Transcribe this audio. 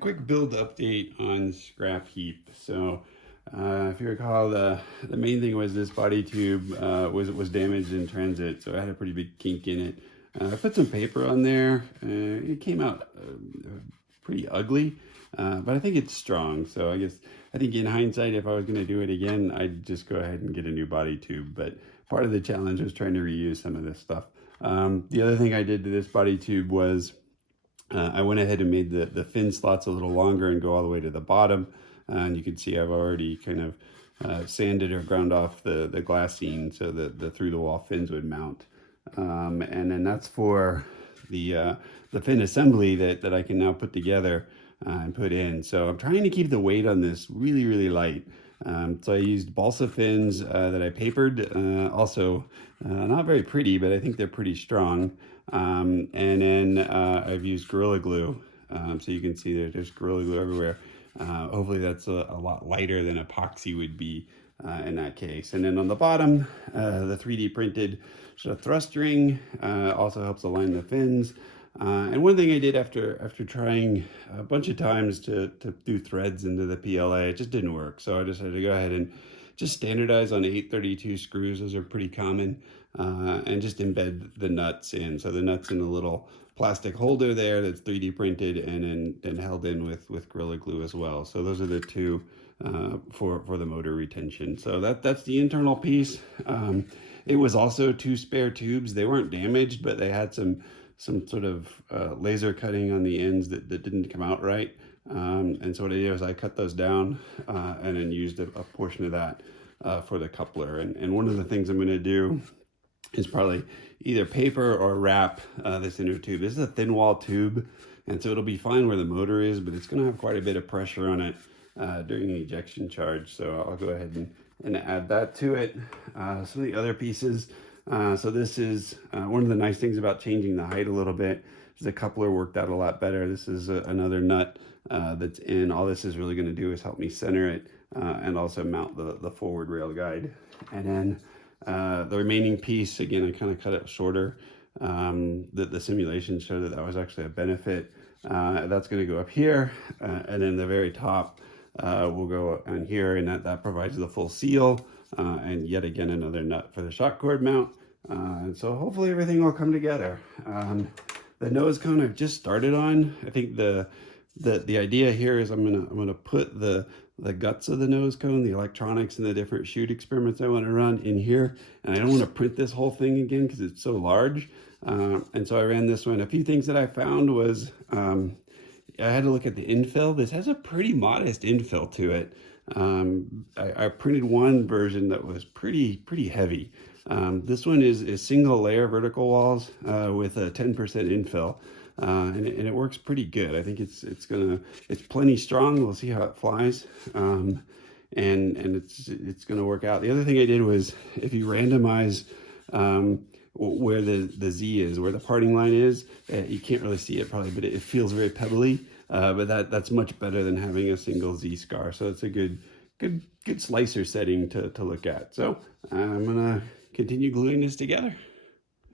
quick build update on Scrap Heap. So, if you recall, the main thing was this body tube was damaged in transit, so it had a pretty big kink in it. I put some paper on there. It came out pretty ugly, but I think it's strong. So I think in hindsight, if I was going to do it again, I'd just go ahead and get a new body tube. But part of the challenge was trying to reuse some of this stuff. The other thing I did to this body tube was I went ahead and made the fin slots a little longer and go all the way to the bottom. And you can see I've already kind of sanded or ground off the glassine so that the through the wall fins would mount. And then that's for the fin assembly that I can now put together and put in. So I'm trying to keep the weight on this really, really light. So I used balsa fins that I papered, also not very pretty, but I think they're pretty strong. And then I've used Gorilla Glue, so you can see there's Gorilla Glue everywhere. Hopefully that's a lot lighter than epoxy would be in that case. And then on the bottom, the 3D printed thrust ring also helps align the fins. And one thing I did after trying a bunch of times to do threads into the PLA, it just didn't work. So I decided to go ahead and just standardize on 832 screws. Those are pretty common. And just embed the nuts in. So the nuts in a little plastic holder there that's 3D printed and then held in with Gorilla Glue as well. So those are the two for the motor retention. So that's the internal piece. It was also 2 spare tubes. They weren't damaged, but they had some sort of laser cutting on the ends that didn't come out right. And so what I did was I cut those down and then used a portion of that for the coupler. And one of the things I'm going to do is probably either paper or wrap this inner tube. This is a thin wall tube, and so it'll be fine where the motor is, but it's going to have quite a bit of pressure on it during the ejection charge. So I'll go ahead and add that to it. Some of the other pieces. So this is one of the nice things about changing the height a little bit is the coupler worked out a lot better. This is another nut that's in. All this is really going to do is help me center it and also mount the forward rail guide. And then the remaining piece, again, I kind of cut it shorter. The simulation showed that was actually a benefit. That's going to go up here, and then the very top will go on here, and that provides the full seal, and yet again another nut for the shock cord mount. And so hopefully everything will come together. The nose cone I've just started on. I think the idea here is I'm gonna put the guts of the nose cone, the electronics, and the different shoot experiments I want to run in here. And I don't want to print this whole thing again because it's so large. And so I ran this one. A few things that I found was I had to look at the infill. This has a pretty modest infill to it. I printed one version that was pretty heavy. This one is single layer vertical walls with a 10% infill. And it works pretty good. I think it's plenty strong. We'll see how it flies. And it's gonna work out. The other thing I did was if you randomize where the Z is, where the parting line is, you can't really see it probably, but it feels very pebbly. But that's much better than having a single Z scar. So it's a good slicer setting to look at. So I'm gonna continue gluing this together.